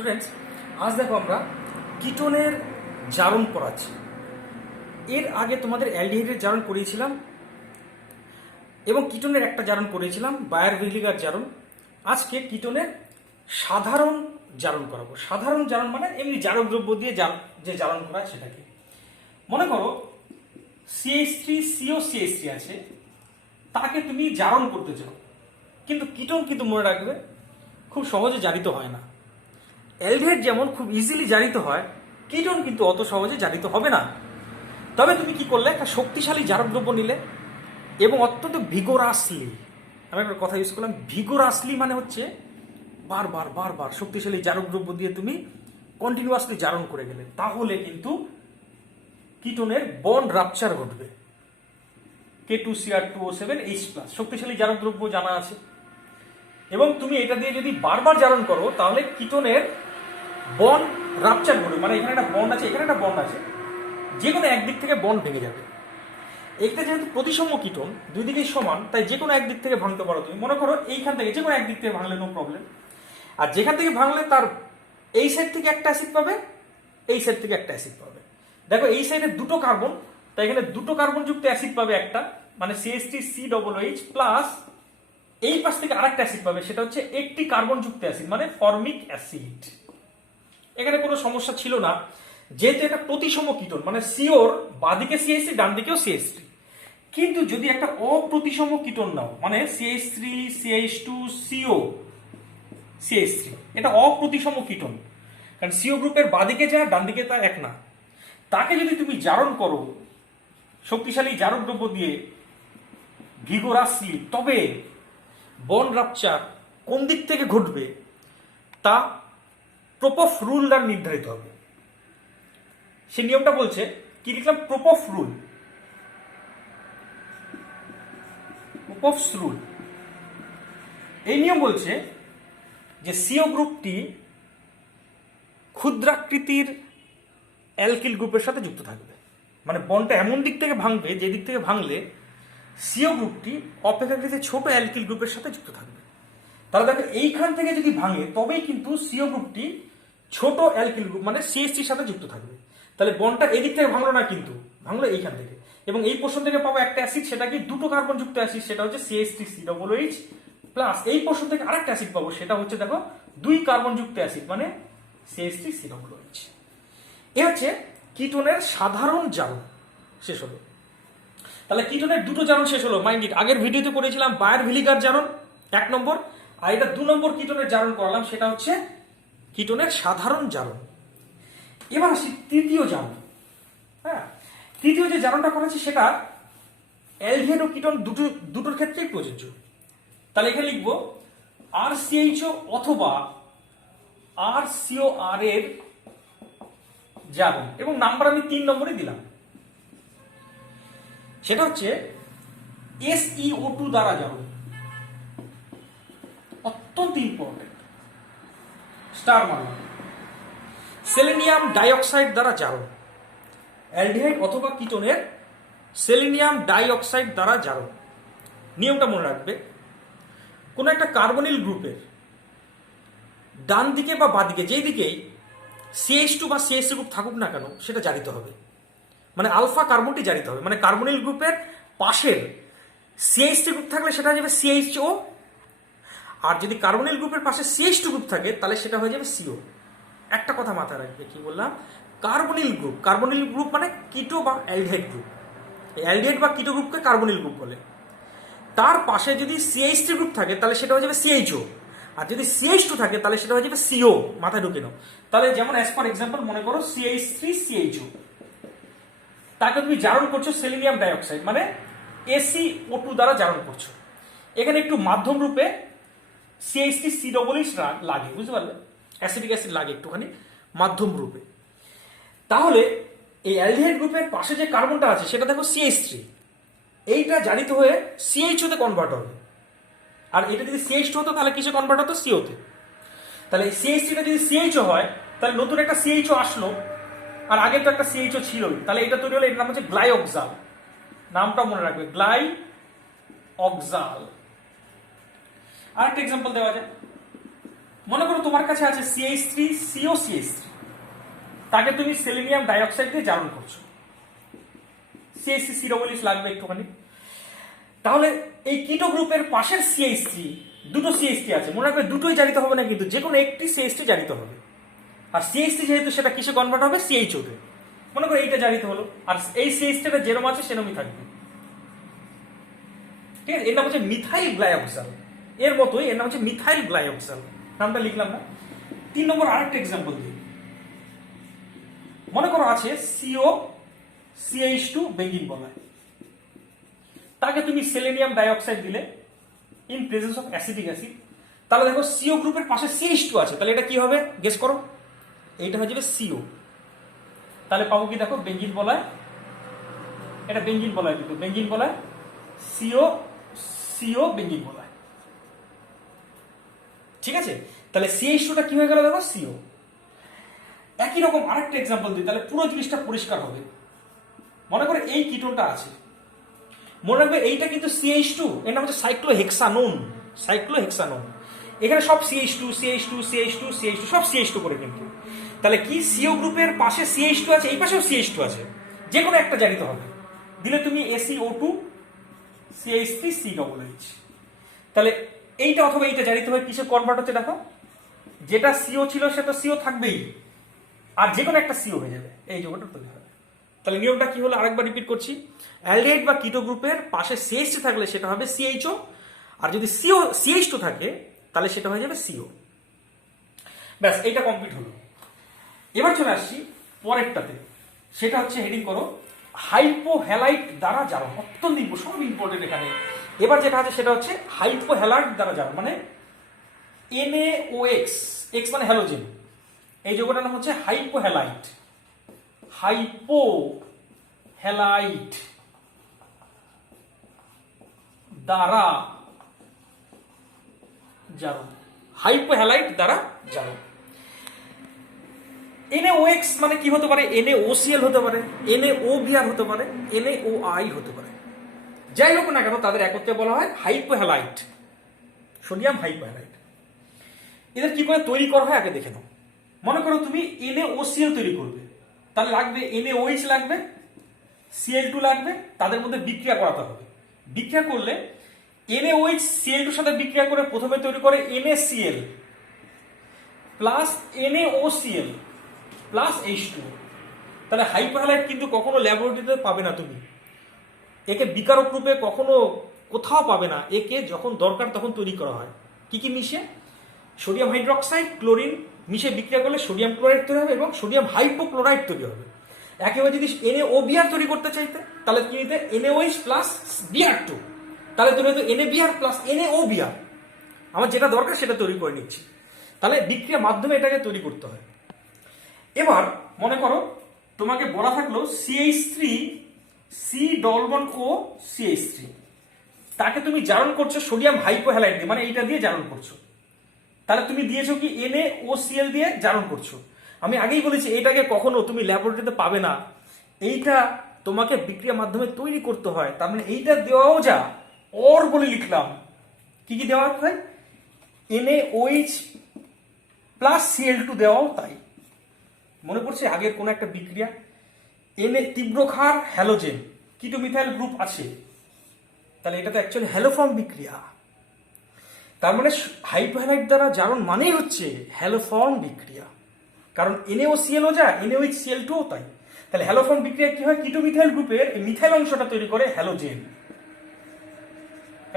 Students, আজ দেখো আমরা কিটোনের জারণ পড়াচ্ছি। এর আগে তোমাদের অ্যালডিহাইডের জারণ পড়িয়েছিলাম এবং কিটোনের একটা জারণ পড়িয়েছিলাম, বায়ার-ভিলিগার জারণ। আজকে কিটোনের সাধারণ জারণ করাবো। সাধারণ জারণ মানে এমনি জারক দ্রব্য দিয়ে যে জারণ করা সেটাকে। মনে করো CH3CO আছে, তাকে তুমি জারণ করতে চাও, কিন্তু কিটোন কিন্তু মনে রাখবে খুব সহজে জারিত হয় না। অ্যালডিহাইড যেমন খুব ইজিলি জারিত হয়, কিটোন কিন্তু অত সহজে জারিত হবে না। তবে তুমি কি করলে, একটা শক্তিশালী জারক দ্রব্য নিলে এবং অত্যন্ত ভিগোরাসলি, আমি একটা কথা ইউজ করলাম, ভিগোরাসলি মানে হচ্ছে বারবার বারবার শক্তিশালী জারক দ্রব্য দিয়ে তুমি কন্টিনিউয়াসলি জারণ করে গেলে, তাহলে কিন্তু কিটোনের বন্ড রাপচার ঘটবে। K2Cr2O7H+, শক্তিশালী জারক দ্রব্য জানা আছে। এবং তুমি এটা দিয়ে যদি বারবার জারণ করো তাহলে কিটোনের বন্ড রাপচার ঘটবে, মানে এখানে একটা বন্ড আছে, এখানে একটা বন্ড আছে, যে কোনো একদিক থেকে বন্ড ভেঙে যাবে। এইটা যেহেতু প্রতিসম কিটোন, দুই দিকেই সমান, তাই যে কোনো একদিক থেকে ভাঙতে পারো। তুমি মনে করো এইখান থেকে যে কোনো একদিক থেকে ভাঙলে নো প্রবলেম, আর যেখান থেকে ভাঙলে তার এই সাইড থেকে একটা অ্যাসিড পাবে, এই সাইড থেকে একটা অ্যাসিড পাবে। দেখো এই সাইডে দুটো কার্বন, তাই এখানে দুটো কার্বন যুক্ত অ্যাসিড পাবে একটা, মানে CH3COOH প্লাস এই পাশ থেকে আরেকটা অ্যাসিড পাবে, সেটা হচ্ছে একটি কার্বন যুক্ত অ্যাসিড, মানে ফর্মিক অ্যাসিড। এখানে কোনো সমস্যা ছিল না, যেহেতু এটা প্রতিসম কিটোন, মানে সিওর বাদিকে CH3 ডান দিকেও CH3। কিন্তু যদি একটা অপ্রতিসম কিটোন নাও, মানে CH3 CH2 CO CH3, এটা অপ্রতিসম কিটোন, কারণ CO গ্রুপের বাদিকে যা ডান দিকে তা এক না। তাকে যদি তুমি জারণ করো শক্তিশালী জারক দ্রব্য দিয়ে ভিগোরাসলি, তবে বন্ড রাপচার কোন দিক থেকে ঘটবে তা প্রোপফ রুল দ্বারা নির্ধারিত হবে। সে নিয়মটা বলছে, কি লিখলাম, প্রোপফ রুল। প্রোপফস রুল, এই নিয়ম বলছে যে সিও গ্রুপটি ক্ষুদ্রাকৃতির অ্যালকিল গ্রুপের সাথে যুক্ত থাকবে, মানে বন্ডটা এমন দিক থেকে ভাঙবে যে দিক থেকে ভাঙলে সিও গ্রুপটি অপেক্ষাকৃত ছোট অ্যালকিল গ্রুপের সাথে যুক্ত থাকবে। তাহলে দেখো এইখান থেকে যদি ভাঙে তবেই কিন্তু সিও গ্রুপটি ছোট অ্যালকিল গ্রুপ মানে CH3 সাথে যুক্ত থাকবে। তাহলে বন্ডটা এদিক থেকে ভাঙলো না, কিন্তু ভাঙলো এইখান থেকে, এবং এই পোর্শন থেকে পাবো একটা অ্যাসিড, সেটা কি দুটো কার্বন যুক্ত অ্যাসিড, সেটা হচ্ছে CH3COOH প্লাস এই পোর্শন থেকে আরেকটা অ্যাসিড পাবো, সেটা হচ্ছে দেখো দুই কার্বন যুক্ত অ্যাসিড, মানে CH3COOH। এ হচ্ছে কিটোনের সাধারণ জারণ শেষ হলো। তাহলে কিটোনের দুটো জারণ শেষ হলো, মাইন্ড ইট। আগের ভিডিওতে করেছিলাম বায়ার-ভিলিগার জারণ 1 নম্বর, আর এটা 2 নম্বর কিটোনের জারণ করালাম, সেটা হচ্ছে কিটোনের সাধারণ জারণ। এবার আসি তৃতীয় জারণ। হ্যাঁ, তৃতীয় যে জারণটা করেছি সেটা অ্যালডিহাইড ও কিটোন দুটোর ক্ষেত্রেই প্রযোজ্য। তাহলে এখানে লিখবো RCHO অথবা RCOR এর জারণ, এবং নাম্বার আমি 3 নম্বরে দিলাম। সেটা হচ্ছে SeO2 দ্বারা জারণ, অত্যন্ত ইম্পর্টেন্ট, স্টার মানলাম। সেলেনিয়াম ডাইঅক্সাইড দ্বারা জারণ, অ্যালডিহাইড অথবা কিটোনের সেলেনিয়াম ডাইঅক্সাইড দ্বারা জারণ। নিয়মটা মনে রাখবে, কোন একটা কার্বনিল গ্রুপের ডান দিকে বা বাদিকে যেই দিকেই CH2 বা CH3 গ্রুপ থাকুক না কেন, সেটা জারিত হবে, মানে আলফা কার্বনটি জারিত হবে। মানে কার্বনিল গ্রুপের পাশের CH3 গ্রুপ থাকলে সেটা হয়ে যাবে CHO, আর যদি কার্বনিল গ্রুপের পাশে CH2 গ্রুপ থাকে তাহলে সেটা হয়ে যাবে CO। একটা কথা মাথায় রাখবে, কি বললাম, কার্বনিল গ্রুপ মানে কিটো বা অ্যালডিহাইড গ্রুপ। অ্যালডিহাইড বা কিটো গ্রুপকে কার্বনিল গ্রুপ বলে। তার পাশে যদি CH3 গ্রুপ থাকে তাহলে সেটা হয়ে যাবে CHO, আর যদি CH2 থাকে তাহলে সেটা হয়ে যাবে CO। মাথায় ঢুকে নাও। তাহলে যেমন অ্যাজ ফর এক্সাম্পল মনে করো CH3CHO, তাকে তুমি জারণ করছো সেলেনিয়াম ডাইঅক্সাইড, মানে SeO2 দ্বারা জারণ করছো। এখানে একটু মাধ্যম রূপে CH3COOH লাগে, বুঝতে পারলে, অ্যাসিডিক অ্যাসিড লাগে একটুখানি মাধ্যম রূপে। তাহলে এই অ্যালডিহাইড গ্রুপের পাশে যে কার্বনটা আছে সেটা দেখো CH3, এইটা জারিত হয়ে CHO তে কনভার্ট হবে, আর এটা যদি CH2 হতো তাহলে কিসে কনভার্ট হতো, CO তে। তাহলে এই CH3টা যদি CHO হয় তাহলে নতুন একটা CHO আসলো, আর আগে তো একটা CHO ছিলই, তাহলে এটা তৈরি হলো, এটার নাম হচ্ছে গ্লাইঅক্সাল। নামটা মনে রাখবে, গ্লাইঅক্সাল। আরেকটা এক্সাম্পল দেওয়া যায়, মনে করো তোমার কাছে আছে CH3 CO CH3, তাকে তুমি সেলেনিয়াম ডাইঅক্সাইড দিয়ে জারণ করছো, CH3 COOH লাগবে একটুখানি। তাহলে এই কিটো গ্রুপের পাশের CH3, দুটো CH3 আছে, মনে রাখবে দুটোই জারিত হবে না, কিন্তু যে কোনো একটি CH3 জারিত হবে। আর CH3 যেহেতু সেটা কিসে কনভার্ট হবে, CHO তে। মনে করো এইটা জারিত হলো, আর এই CH3 টা যেরকম আছে সেরকমই থাকবে, ঠিক আছে। এর নাম হচ্ছে মিথাইল গ্লাইঅক্সাল, এর মতোই এর নাম হচ্ছে মিথাইল গ্লাইঅক্সাল, নামটা লিখলাম না। 3 নম্বর আরেকটা এক্সাম্পল দিই। মনে করো আছে CO CH2 বেঞ্জিন বলয়, তাকে তুমি সেলেনিয়াম ডাইঅক্সাইড দিলে in presence of acetic acid. তাহলে দেখো CO গ্রুপের পাশে CH2 আছে, তাহলে এটা কি হবে গেস করো, এইটা হয়ে যাবে CO। তাহলে পাবো কি দেখো বেঞ্জিন বলয়, এটা বেঞ্জিন বলয়, কিন্তু বেঞ্জিন বলয় CO বেঞ্জিন বলয়, ঠিক আছে। তাহলে CH2 টা কি হয়ে গেল দেখো CO। একই রকম আরেকটা এক্সাম্পল দিই, তাহলে পুরো জিনিসটা পরিষ্কার হবে। মনে করে এই কিটোনটা আছে, মনে রাখবে এইটা কিন্তু CH2, এর নাম হচ্ছে সাইক্লোহেক্সানোন, সাইক্লোহেক্সানোন। এখানে সব CH2 CH2 CH2 CH2 সব CH2 করে, কিন্তু তাহলে কি CO গ্রুপের পাশে CH2 আছে, এই পাশেও CH2 আছে, যে কোনো একটা জারিত হবে, দিলে তুমি ACO2 CH3 COOH। তাহলে এইটা অথবা এইটা জারিত হয় কিসে কনভার্ট হচ্ছে দেখো, যেটা CO ছিল সেটা CO থাকবেই, আর যে কোনো একটা CO হয়ে যাবে, এই যোগটা তৈরি হবে। তাহলে নিয়মটা কি হলো আরেকবার রিপিট করছি, অ্যালডিহাইড বা কিটো গ্রুপের পাশে CH3 থাকলে সেটা হবে CHO, আর যদি CH2 থাকে তাহলে সেটা হয়ে যাবে CO। ব্যাস, এইটা কমপ্লিট হলো। এবার চলে আসছি পরেরটাতে, সেটা হচ্ছে হেডিং করো হাইপোহ্যালাইট দ্বারা জারণ, অত্যন্ত সব ইম্পর্টেন্ট এখানে। এবার যেটা আছে সেটা হচ্ছে হাইপোহ্যালাইট দ্বারা জারণ, মানে NaOX, X মানে হ্যালোজেন, এই যৌগটার নাম হচ্ছে হাইপোহ্যালাইট, হাইপোহ্যালাইট দ্বারা জারণ, হাইপোহ্যালাইট দ্বারা জারণ। NaOX মানে কি হতে পারে, NaOCl হতে পারে, NaOBr হতে পারে, NaOI হতে পারে, যাই হোক না কেন তাদের একত্রে বলা হয় হাইপোহ্যালাইট, সোডিয়াম হাইপোহ্যালাইট। এদের কি করে তৈরি করা হয় আগে দেখে নাও। মনে করো তুমি NaOCl তৈরি করবে, তাহলে লাগবে NaOH লাগবে, Cl2 লাগবে, তাদের মধ্যে বিক্রিয়া করাতে হবে। বিক্রিয়া করলে NaOH Cl2 এর সাথে বিক্রিয়া করে প্রথমে তৈরি করে NaCl plus NaOCl plus H2। তাহলে হাইপোহ্যালাইট কিন্তু কখনো ল্যাবরেটরিতে পাবে না তুমি, একে বিকারক রূপে কখনো কোথাও পাবে না, একে যখন দরকার তখন তৈরি করা হয়। কি কি মিশে, সোডিয়াম হাইড্রোক্সাইড ক্লোরিন মিশে বিক্রিয়া করলে সোডিয়াম ক্লোরাইড তৈরি হবে এবং সোডিয়াম হাইপোক্লোরাইড তৈরি হবে। একেবারে যদি NaOBr তৈরি করতে চাইতে তাহলে কি নিতে, NaOH প্লাস Br2, তাহলে তৈরি হতো NaBr প্লাস NaOBr। আমার যেটা দরকার সেটা তৈরি করে নিচ্ছি, তাহলে বিক্রিয়ার মাধ্যমে এটাকে তৈরি করতে হয়। এবার মনে করো তোমাকে বলা থাকলো CH3 C≡O CH3, তাকে তুমি জারণ করছো সোডিয়াম হাইপোহ্যালাইড দিয়ে, মানে এইটা দিয়ে জারণ করছো। তাহলে তুমি দিয়েছো কি NaOCl দিয়ে জারণ করছো। আমি আগেই বলেছি এটাকে কখনো তুমি ল্যাবরেটরিতে পাবে না, এইটা তোমাকে বিক্রিয়ার মাধ্যমে তৈরি করতে হয়। তার মানে এইটা দেওয়াও যা অর বলে লিখলাম, কি কি দেওয়া হয়, NaOH প্লাস Cl2 দেওয়াও তাই। মনে পড়ছে আগের কোন একটা বিক্রিয়া, তীব্র ক্ষার হ্যালোজেন কিটোমিথাইল গ্রুপ আছে, তাহলে এটা তো অ্যাকচুয়ালি হ্যালোফর্ম বিক্রিয়া। তার মানে হাইপোহ্যালাইট দ্বারা জারণ মানেই হচ্ছে হ্যালোফর্ম বিক্রিয়া, কারণ NaOCl ও যা NaOH Cl2 ও তাই। তাহলে হ্যালোফর্ম বিক্রিয়া কি হয়, কিটোমিথাইল গ্রুপের এই মিথাইল অংশটা তৈরি করে হ্যালোজেন,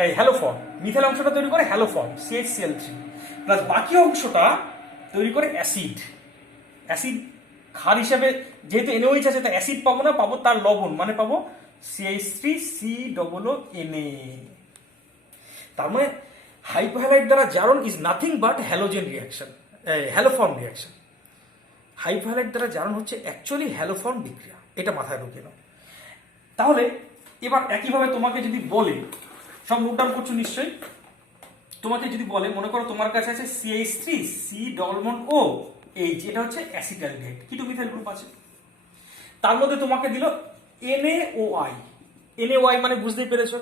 এই হ্যালোফর্ম মিথাইল অংশটা তৈরি করে হ্যালোফর্ম CHCl3, প্লাস বাকি অংশটা তৈরি করে অ্যাসিড। অ্যাসিড ক্ষার হিসাবে যেহেতু NaOH আছে তাই অ্যাসিড পাবো না, পাবো তার লবণ, মানে পাবো CH3COONA। তার মানে হাইপোহ্যালাইট দ্বারা জারণ is nothing but halogen reaction, haloform reaction. Hypohalite দ্বারা জারণ হচ্ছে অ্যাকচুয়ালি হ্যালোফর্ম বিক্রিয়া, এটা মাথায় ঢুকিয়ে নাও। তাহলে এবার একইভাবে তোমাকে যদি বলে, সব নোট ডাউন করছো নিশ্চয়ই, তোমাকে যদি বলে মনে করো তোমার কাছে আছে CH3 C≡OH, এটা হচ্ছে অ্যাসিটালডিহাইড, কিটোমিথাইল গ্রুপ আছে, তার মধ্যে তোমাকে দিল NaOI। NaOI মানে বুঝতেই পেরেছো,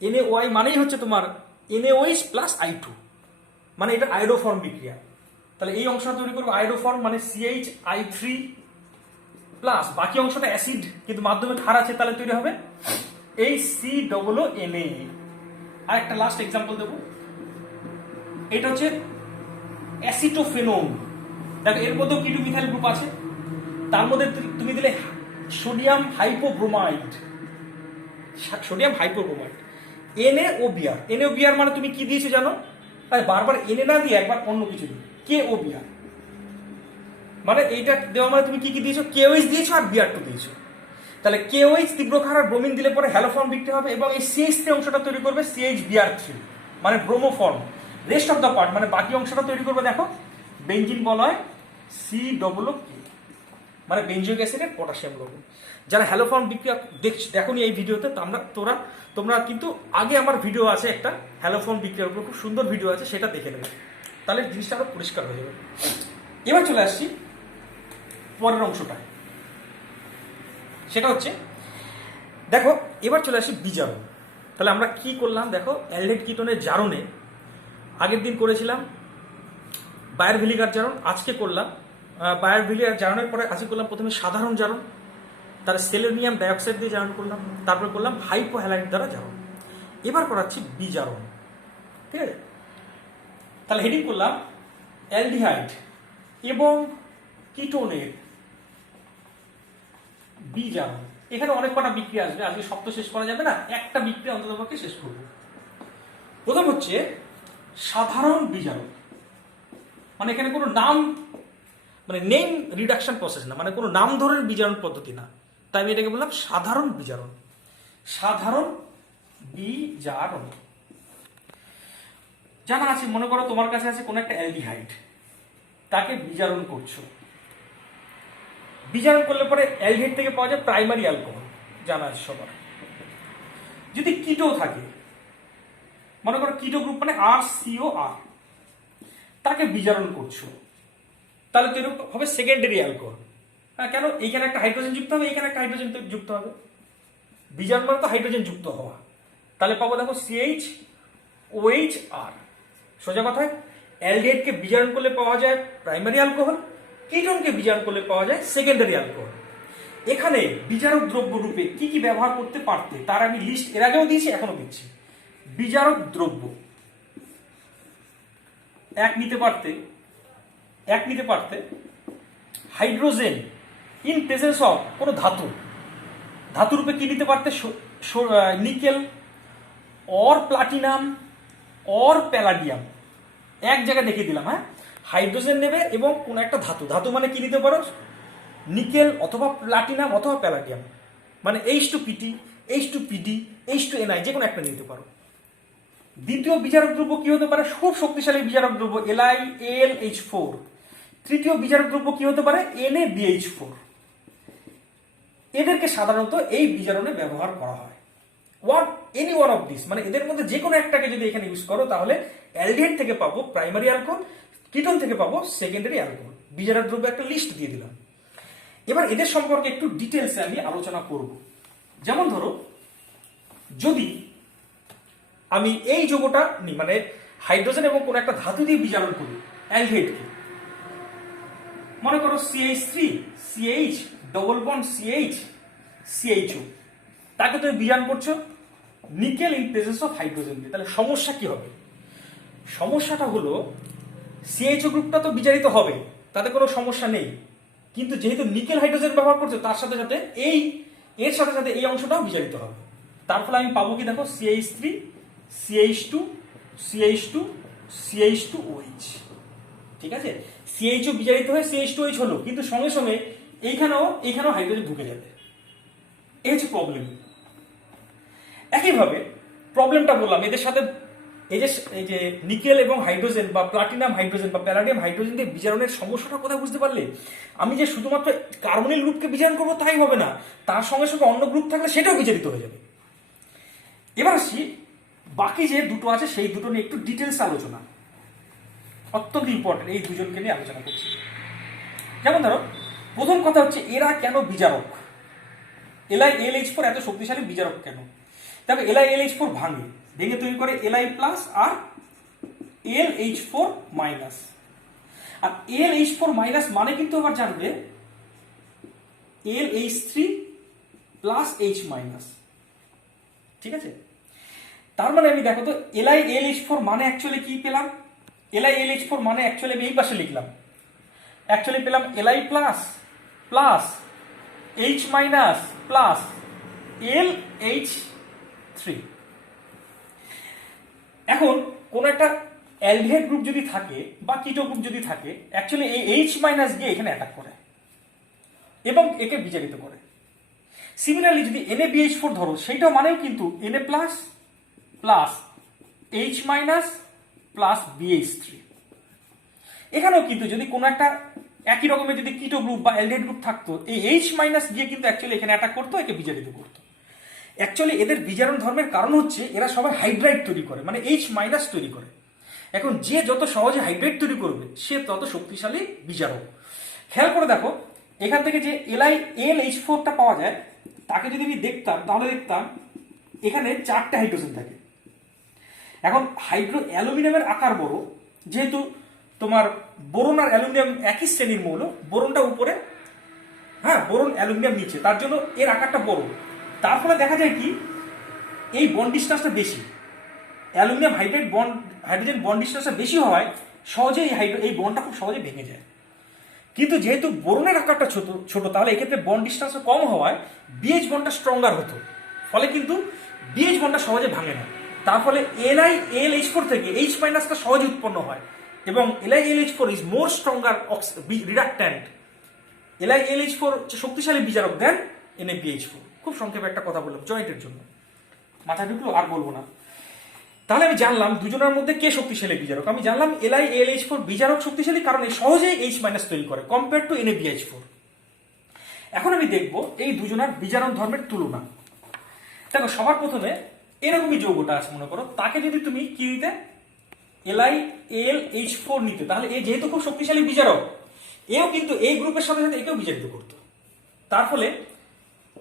NaOI মানেই হচ্ছে তোমার NaOH প্লাস I2, মানে এটা আয়োডোফর্ম বিক্রিয়া। তাহলে এই অংশটা তৈরি করবো আয়োডোফর্ম, মানে CH3 প্লাস, বাকি অংশটা অ্যাসিড কিন্তু মাধ্যমে ক্ষার আছে, তাহলে তৈরি হবে HCOONA। আর একটা লাস্ট এক্সাম্পল দেবো, এটা হচ্ছে অ্যাসিটোফেনোন। দেখো এর মধ্যেও কিটো মিথাইল গ্রুপ আছে, তার মধ্যে তুমি দিলে সোডিয়াম হাইপোব্রোমাইড, সোডিয়াম হাইপোব্রোমাইড NaOBr। NaOBr মানে তুমি কি দিয়েছো জানো? বারবার Na না দিয়ে একবার অন্য কিছু দিও, KOBr। মানে এইটা দেওয়া মানে তুমি কি কি দিয়েছো? KOH দিয়েছো আর Br2 দিয়েছো। তাহলে KOH তীব্র ক্ষার আর ব্রোমিন দিলে পরে হ্যালোফর্ম বিক্রিয়া হবে এবং এই CH3 অংশটা তৈরি করবে CHBr3 মানে bromoform. Rest of the part মানে বাকি অংশটা তৈরি করবে দেখো বেঞ্জিন বলা হয় COOK, মানে বেঞ্জিক অ্যাসিডের পটাশিয়াম লবণ। যারা হ্যালোফর্ম বিক্রিয়া দেখোনি এই ভিডিওতে, তোমরা কিন্তু আগে আমার ভিডিও আছে একটা হ্যালোফর্ম বিক্রিয়ার উপর, খুব সুন্দর ভিডিও আছে, সেটা দেখে নেবে, তাহলে জিনিসটা আরো পরিষ্কার হয়ে যাবে। এবার চলে আসছি পরের অংশটা, সেটা হচ্ছে দেখো এবার চলে আসি বিজারণ। তাহলে আমরা কি করলাম দেখো, অ্যালডিহাইড কিটোনের জারণে আগের দিন করেছিলাম বায়ার ভিলিগার জারণ, আজকে করলাম বায়ার ভিলিগার জারণের পরে আজকে করলাম প্রথমে সাধারণ জারণ, তার সেলেনিয়াম ডাইঅক্সাইড দিয়ে জারণ করলাম, তারপরে করলাম হাইপোহ্যালাইড দ্বারা জারণ। এবার করাচ্ছি বিজারণ, ঠিক আছে? তাহলে হেডিং করলাম অ্যালডিহাইড এবং কিটোনের বিজারণ। এখানে অনেক কটা বিক্রিয়া আসবে, আজকে সব তো শেষ করা যাবে না, একটা বিক্রিয়া অন্ততপক্ষে শেষ করব। প্রথম হচ্ছে সাধারণ বিজারণ, মানে এখানে কোনো নাম মানে নেম রিডাকশন প্রসেস না, মানে কোনো নাম ধরে বিজারণ পদ্ধতি না, তাই আমি এটাকে বললাম সাধারণ বিজারণ। সাধারণ বিজারণ জানা আছে, মনে করো তোমার কাছে আছে কোনো একটা অ্যালডিহাইড, তাকে বিজারণ করছো। বিজারণ করলে পরে অ্যালডিহাইড থেকে পাওয়া যায় প্রাইমারি অ্যালকোহল, জানা আছে সবার। যদি কিটো থাকে, মনে করো কিটো গ্রুপ মানে RCOR, তাকে বিজারণ করছো, তাহলে তো এরকম হবে সেকেন্ডারি অ্যালকোহল। হ্যাঁ, কেন? এইখানে একটা হাইড্রোজেন যুক্ত হবে, এইখানে একটা হাইড্রোজেন যুক্ত হবে, বিজারণ মানে তো হাইড্রোজেন যুক্ত হওয়া, তাহলে পাবো দেখো CHOHR। সোজা কথায় অ্যালডিহাইডকে বিজারণ করলে পাওয়া যায় প্রাইমারি অ্যালকোহল, কিটোনকে বিজারণ করলে পাওয়া যায় সেকেন্ডারি অ্যালকোহল। এখানে বিজারক দ্রব্য রূপে কি কি ব্যবহার করতে পারতে তার আমি লিস্ট এর আগেও দিয়েছি, এখনো দিচ্ছি। বিজারক দ্রব্য এক নিতে পারতে হাইড্রোজেন ইন প্রেজেন্স অফ কোনো ধাতু রূপে কি নিতে পারতে? Nickel or platinum or palladium. এক জায়গায় দেখিয়ে দিলাম, হ্যাঁ, হাইড্রোজেন নেবে এবং কোন একটা ধাতু মানে কি নিতে পারো? নিকেল অথবা প্লাটিনাম অথবা প্যালাডিয়াম, মানে H2PT, H2PD, H2Ni, যে কোনো একটা নিতে পারো। দ্বিতীয় বিজারক দ্রব্য কি হতে পারে? খুব শক্তিশালী বিজারক দ্রব্য LiAlH4। তৃতীয় বিজারক দ্রব্য কি হতে পারে? NaBH4। এদেরকে সাধারণত এই বিজারণে ব্যবহার করা হয়। এনি ওয়ান অফ দিস, মানে এদের মধ্যে যে কোনো একটাকে যদি এখানে ইউজ করো তাহলে অ্যালডিহাইড থেকে পাবো প্রাইমারি অ্যালকোহল, কিটোন থেকে পাবো সেকেন্ডারি অ্যালকোহল। বিজারক দ্রব্য একটা লিস্ট দিয়ে দিলাম। এবার এদের সম্পর্কে একটু ডিটেলসে আমি আলোচনা করব। যেমন ধরো, যদি আমি এই যৌগটা নিই, মানে হাইড্রোজেন এবং কোনো একটা ধাতু দিয়ে বিজারণ করি অ্যালডিহাইডকে, মনে করো CH3 CH double bond CH CHO, তাকে তুমি বিজারণ করছো nickel in presence of hydrogen দিয়ে, তাহলে সমস্যা কি হবে? সমস্যাটা হলো CHO গ্রুপটা তো বিজারিত হবে, তাতে কোনো সমস্যা নেই, কিন্তু যেহেতু নিকেল হাইড্রোজেন ব্যবহার করছো তার সাথে সাথে এর সাথে সাথে এই অংশটাও বিজারিত হবে। তার ফলে আমি পাবো কি দেখো CH3 CH2 CH2 CH2OH। ঠিক আছে, CHO বিজারিত হয়ে CH2OH হলো, কিন্তু সঙ্গে সঙ্গে এইখানেও হাইড্রোজেন ঢুকে যাবে। এই হচ্ছে প্রবলেম। একইভাবে প্রবলেমটা বললাম, এদের সাথে এই যে নিকেল এবং হাইড্রোজেন বা প্লাটিনাম হাইড্রোজেন বা প্যালাডিয়াম হাইড্রোজেন দিয়ে বিজারণের সমস্যাটা কোথায় বুঝতে পারলে? আমি যে শুধুমাত্র কার্বনিল গ্রুপকে বিজারণ করবো তাই হবে না, তার সঙ্গে সঙ্গে অন্য গ্রুপ থাকলে সেটাও বিজারিত হয়ে যাবে। এবার আসি বাকি যে দুটো আছে সেই দুটো নিয়ে একটু ডিটেলস আলোচনা, অত্যন্ত ইম্পর্টেন্ট, এই দুজনকে নিয়ে আলোচনা করছি। যেমন ধরো, প্রথম কথা হচ্ছে এরা কেন বিজারক? LiAlH4 এত শক্তিশালী বিজারক কেন? দেখো LiAlH4 ভেঙে তৈরি করে Li প্লাস আর LH4 মাইনাস। আর LH4 মাইনাস মানে কিন্তু আবার জানবে LH3 প্লাস H মাইনাস, ঠিক আছে? তার মানে আমি দেখো তো LiLH4 মানে অ্যাকচুয়ালি কি পেলাম? LiLH4 মানে অ্যাকচুয়ালি আমি এই পাশে লিখলাম, অ্যাকচুয়ালি পেলাম Li plus plus H minus plus LH3। এখন কোন একটা অ্যালডিহাইড গ্রুপ যদি থাকে বা কিটো গ্রুপ যদি থাকে, অ্যাকচুয়ালি এই H মাইনাস গিয়ে এখানে অ্যাটাক করে এবং একে বিজারিত করে। সিমিলারলি যদি NaBH4 ধরো, সেইটাও মানেও কিন্তু Na plus plus H minus plus BH3। এখানেও কিন্তু যদি কোনো একটা একই রকমের যদি কিটো গ্রুপ বা অ্যালডিহাইড গ্রুপ থাকতো, এই H মাইনাস গিয়ে কিন্তু অ্যাকচুয়ালি এখানে অ্যাটাক করতো, একে বিজারিত করতো। অ্যাকচুয়ালি এদের বিজারণ ধর্মের কারণ হচ্ছে এরা সবাই হাইড্রাইড তৈরি করে, মানে H মাইনাস তৈরি করে। এখন যে যত সহজে হাইড্রাইড তৈরি করবে সে তত শক্তিশালী বিজারক। খেয়াল করে দেখো, এখান থেকে যে LiLH4টা পাওয়া যায়, তাকে যদি আমি দেখতাম তাহলে দেখতাম এখানে 4টে হাইড্রোজেন থাকে। এখন অ্যালুমিনিয়ামের আকার বড়, যেহেতু তোমার বোরন আর অ্যালুমিনিয়াম একই শ্রেণীর মৌল, বোরনটা উপরে, হ্যাঁ, বোরন অ্যালুমিনিয়াম নিচে, তার জন্য এর আকারটা বড়। তার ফলে দেখা যায় কি, এই বন্ড ডিসটেন্সটা বেশি, অ্যালুমিনিয়াম হাইড্রোজেন বন্ড ডিসটেন্সটা বেশি হওয়ায় সহজে এই বন্ডটা খুব সহজে ভেঙে যায়। কিন্তু যেহেতু বোরনের আকারটা ছোট, তাহলে এক্ষেত্রে বন্ড ডিসটেন্সটা কম হওয়ায় বিএইচ বন্ডটা স্ট্রঙ্গার হতো, ফলে কিন্তু বিএইচ বন্ডটা সহজে ভাঙে না। তার ফলে LiLH4 থেকে H মাইনাসটা সহজে উৎপন্ন হয় এবং LiLH4 is more stronger রিডাক্ট্যান্ট। LiLH4 শক্তিশালী বিজারক দেন NaBH4। খুব সংক্ষেপে একটা কথা বললাম জয়েন্টের জন্য, মাথা ঢুকলো আর বলবো না। তাহলে আমি জানলাম দুজনের মধ্যে কে শক্তিশালী বিজারক। আমি জানলাম LiLH4 বিজারক শক্তিশালী, কারণ এই সহজেই H মাইনাস তৈরি করে কম্পেয়ার টু NaBH4। এখন আমি দেখব এই দুজনের বিজারণ ধর্মের তুলনা। দেখো, সবার প্রথমে এরকমই যৌগটা আছে মনে করো, তাকে যদি তুমি কি দিতে, LiLH4 নিতে, তাহলে এ যেহেতু খুব শক্তিশালী বিজারক, এও কিন্তু এই গ্রুপের সাথে সাথে একেও বিজারিত করতো। তার ফলে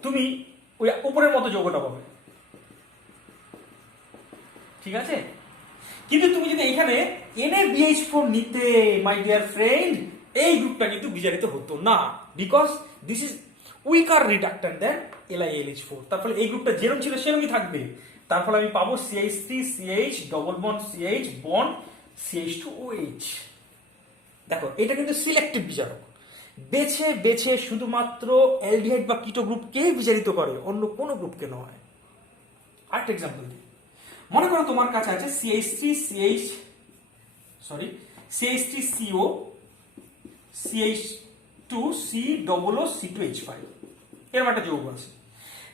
তুমি ওই উপরের মতো যৌগটা পাবে, ঠিক আছে? কিন্তু তুমি যদি এখানে NaBH4 নিতে, মাই ডিয়ার ফ্রেন্ড, এই গ্রুপটা কিন্তু বিজারিত হতো না, because this is weaker reductant than LiLH4। তার ফলে এই গ্রুপটা যেরকম ছিল সেরকমই থাকবে। তার ফলে আমি পাবো CH3 CH double bond CH bond CH2OH। দেখো, এটা কিন্তু সিলেক্টিভ বিজারক, বেছে বেছে শুধুমাত্র অ্যালডিহাইড বা কিটো গ্রুপকেই বিজারিত করে, অন্য কোনো গ্রুপকে নয়। আরেকটা এক্সাম্পল দিই, মনে করো তোমার কাছে আছে CH3CO CH2COO C+H5 এরকম একটা যৌগ আছে,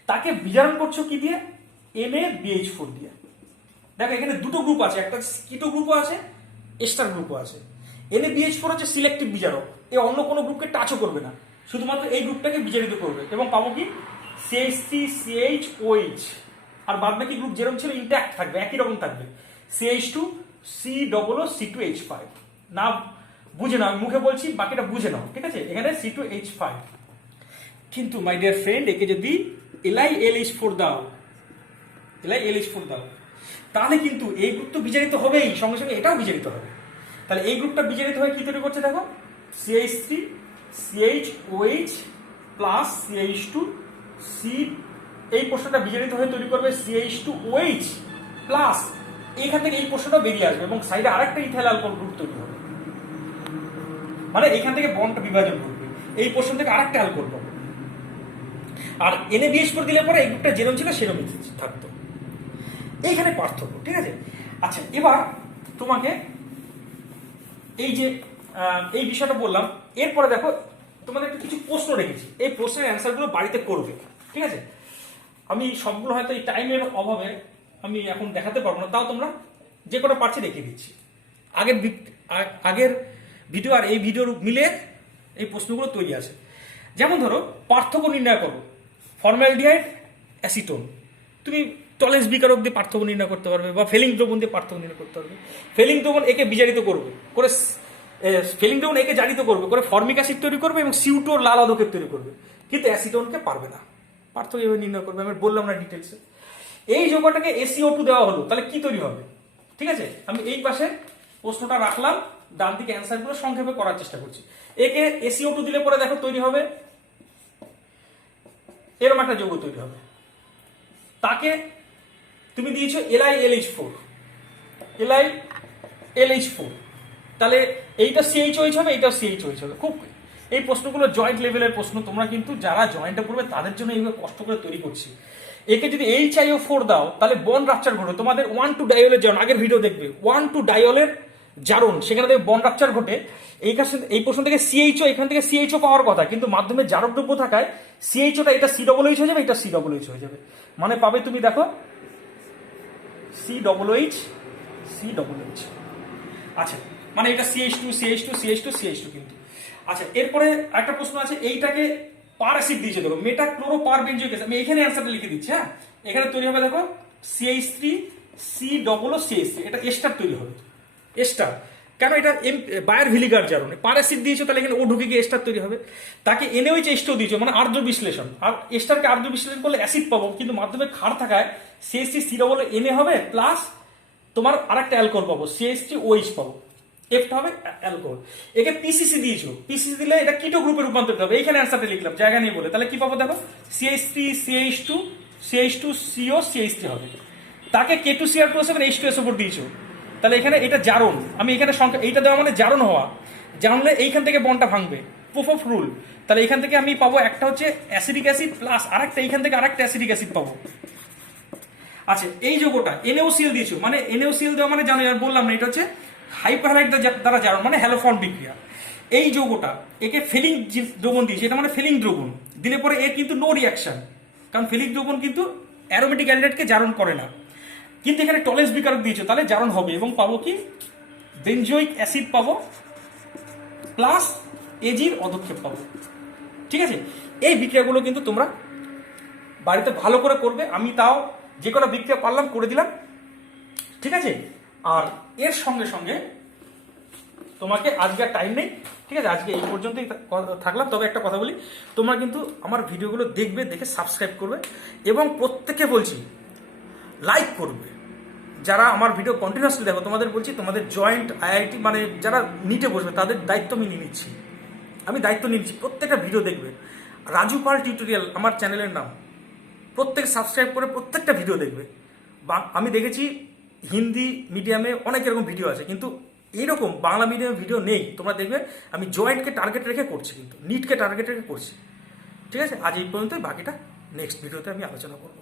তাকে বিজারণ করছো কি দিয়ে? NaBH4 দিয়ে। দেখো, এখানে দুটো গ্রুপ আছে, একটা কিটো গ্রুপও আছে, এস্টার গ্রুপও আছে। NaBH4 হচ্ছে সিলেক্টিভ বিজারক, এ অন্য কোনো গ্রুপকে টাচও করবে না, শুধুমাত্র এই গ্রুপটাকে বিজারিত করবে, এবং পাবো কি CH3CHOH। আর বাদ বাকি গ্রুপ যেরকম ছিল ইন্ট্যাক্ট থাকবে, একই রকম থাকবে, CH2COO C+H5। না বুঝে নাও, আমি মুখে বলছি, বাকিটা বুঝে নাও, ঠিক আছে? এখানে C2H5। কিন্তু মাই ডিয়ার ফ্রেন্ড, একে যদি LiLH4 দাও, তাহলে কিন্তু এই গ্রুপ তো বিজারিত হবেই, সঙ্গে সঙ্গে এটাও বিজারিত হবে। তাহলে এই গ্রুপটা বিজারিত হয়ে কি তৈরি করছে দেখো, CH3CHOH প্লাস CH2 C, এই পোর্শনটা বিজারিত হয়ে তৈরি করবে CH2OH প্লাস, এইখান থেকে এই পোর্শনটা বেরিয়ে আসবে এবং সাইডে আরেকটা ইথাইল অ্যালকোহল গ্রুপ তৈরি হবে, মানে এখান থেকে বন্ডটা বিভাজন করবে, এই পোর্শন থেকে আরেকটা অ্যালকোহল পাবে। আর NaBH4 দিলে পরে এই গ্রুপটা যেরকম ছিল সেরকমই থাকতো। এইখানে পার্থক্য, ঠিক আছে? আচ্ছা, এবার তোমাকে এই যে এই বিষয়টা বললাম, এরপরে দেখো তোমাদের একটু কিছু প্রশ্ন রেখেছি, এই প্রশ্নের অ্যান্সারগুলো বাড়িতে করবে, ঠিক আছে? আমি সবগুলো হয়তো এই টাইমের অভাবে আমি এখন দেখাতে পারবো না, তাও তোমরা যে কটা পারছি দেখিয়ে দিচ্ছি। আগের ভিডিও আর এই ভিডিওর মিলে এই প্রশ্নগুলো তৈরি আছে। যেমন ধরো, পার্থক্য নির্ণয় করো ফর্মালডিহাইড অ্যাসিটোন, তুমি টলেন্স বিকারক দিয়ে পার্থক্য নির্ণয় করতে পারবে, বা ফেলিং দ্রবণ দিয়ে পার্থক্য নির্ণয় করতে পারবে। ফেলিং দ্রবণ একে বিজারিত করবে করে, ফেলিং দ্রবণ একে জারিত করবে করে ফর্মিক অ্যাসিড তৈরি করবে এবং CO2 লাল আদকের তৈরি করবে, কিন্তু অ্যাসিটোনকে পারবে না। পার্থক্য এভাবে নির্ণয় করবে, আমি বললাম না ডিটেলসে। এই যৌগটাকে ACO2 দেওয়া হলো, তাহলে কি তৈরি হবে? ঠিক আছে, আমি এই পাশে প্রশ্নটা রাখলাম, ডান দিকে অ্যান্সারগুলো সংক্ষেপে করার চেষ্টা করছি। একে SiO2 দিলে পরে দেখো তৈরি হবে এরকম একটা যৌগ তৈরি হবে। তাকে তুমি দিয়েছো LiLH4, LiLH4, তাহলে এইটা CHOH হবে, এইটা CHOH হবে। খুব এই প্রশ্নগুলো জয়েন্ট লেভেলের প্রশ্ন, তোমরা কিন্তু যারা জয়েন্টে পড়বে তাদের জন্য এইভাবে কষ্ট করে তৈরি করছি। একে যদি HiO4 দাও তাহলে বন্ড রাপচার ঘটে, তোমাদের 1,2 ডাইওলের জারণ, আগের ভিডিও দেখবে 1,2 ডাইওলের জারণ, সেখানে দেখবে বন্ড রাপচার ঘটে। এই প্রশ্ন থেকে CHO, এখান থেকে CHO পাওয়ার কথা, কিন্তু মাধ্যমে জারক দ্রব্য থাকায় CHOটা এটা COOH হয়ে যাবে, এটা COOH হয়ে যাবে, মানে পাবে তুমি দেখো COOH। আচ্ছা, মানে এটা CH2 কিন্তু। আচ্ছা, এরপরে একটা প্রশ্ন আছে, এইটাকে পার অ্যাসিড দিয়েছে দেখো, মেটাক্লোরো পার বেঞ্জোইক অ্যাসিড। আমি এখানে অ্যান্সারটা লিখে দিচ্ছি। হ্যাঁ, এখানে তৈরি হবে দেখো CH3COOCH, এটা এস্টার তৈরি হবে, এস্টার। কেন? এটা বায়ার ভিলিগার জারণে পার অ্যাসিড দিয়েছো, তাহলে এখানে ও ঢুকে গিয়ে এস্টার তৈরি হবে। তাকে NaOH দিয়েছো, মানে আর্দ্র বিশ্লেষণ, আর এস্টারকে আর্দ্র বিশ্লেষণ করলে অ্যাসিড পাবো, কিন্তু মাধ্যমে ক্ষার থাকায় CH3COONA হবে, প্লাস তোমার আরেকটা অ্যালকোহল পাবো, CH3OH পাবো, এফটা হবে অ্যালকোহল। একে PCC দিয়েছো, PCC দিলে এটা কিটো গ্রুপে রূপান্তরিত হবে। এইখানে অ্যান্সারটা লিখলাম জায়গা নিয়ে বলে, তাহলে কি পাবো দেখো CH3CH2CO CH3 হবে। তাকে K2Cr+7 H2SO4 দিয়েছো, তাহলে এখানে এটা জারণ, আমি এখানে সংখ্যা এইটা দেওয়া মানে জারণ হওয়া, জানলে এইখান থেকে বন্ডটা ভাঙবে, প্রুফ অফ রুল। তাহলে এখান থেকে আমি পাবো একটা হচ্ছে অ্যাসিডিক অ্যাসিড, প্লাস আরেকটা এইখান থেকে আরেকটা অ্যাসিডিক অ্যাসিড পাবো। আচ্ছা, এই যৌগটা NaOCl দিয়েছো, মানে NaOCl দেওয়া মানে জানো, আর বললাম না, এটা হচ্ছে হাইপারহাইড দ্বারা জারণ, মানে হ্যালোফর্ম বিক্রিয়া। এই যৌগটা একে ফেলিং দ্রবণ দিয়েছে, এটা মানে ফেলিং দ্রবণ দিলে পরে এর কিন্তু নো রিয়াকশন, কারণ ফেলিং দ্রবণ কিন্তু অ্যারোমেটিক অ্যালডিহাইডকে জারণ করে না। কিন্তু এখানে টলেন্স বিকারক দিয়েছো, তাহলে জারণ হবে, এবং পাবো কি বেনজোইক অ্যাসিড পাবো, প্লাস এজির অধক্ষেপ পাবো। ঠিক আছে, এই বিক্রিয়াগুলো কিন্তু তোমরা বাড়িতে ভালো করে করবে, আমি তাও যে কোনো বিক্রিয়া পারলাম করে দিলাম। ঠিক আছে, আর এর সঙ্গে সঙ্গে তোমাকে আজকে আর টাইম নেই, ঠিক আছে, আজকে এই পর্যন্তই থাকলাম। তবে একটা কথা বলি, তোমরা কিন্তু আমার ভিডিওগুলো দেখবে, দেখে সাবস্ক্রাইব করবে, এবং প্রত্যেকে বলছি লাইক করবে। যারা আমার ভিডিও কন্টিনিউয়াসলি দেখো, তোমাদের বলছি, তোমাদের জয়েন্ট IIT মানে যারা নিটে বসবে তাদের দায়িত্ব আমি নিয়ে নিচ্ছি, আমি দায়িত্ব নিচ্ছি। প্রত্যেকটা ভিডিও দেখবে, রাজু পাল টিউটোরিয়াল আমার চ্যানেলের নাম, প্রত্যেক সাবস্ক্রাইব করে প্রত্যেকটা ভিডিও দেখবে। আমি দেখেছি হিন্দি মিডিয়ামে অনেক এরকম ভিডিও আছে, কিন্তু এইরকম বাংলা মিডিয়ামে ভিডিও নেই। তোমরা দেখবে আমি জয়েন্টকে টার্গেট রেখে করছি, কিন্তু নিটকে টার্গেট রেখে করছি। ঠিক আছে, আজ এই পর্যন্তই, বাকিটা নেক্সট ভিডিওতে আমি আলোচনা করবো।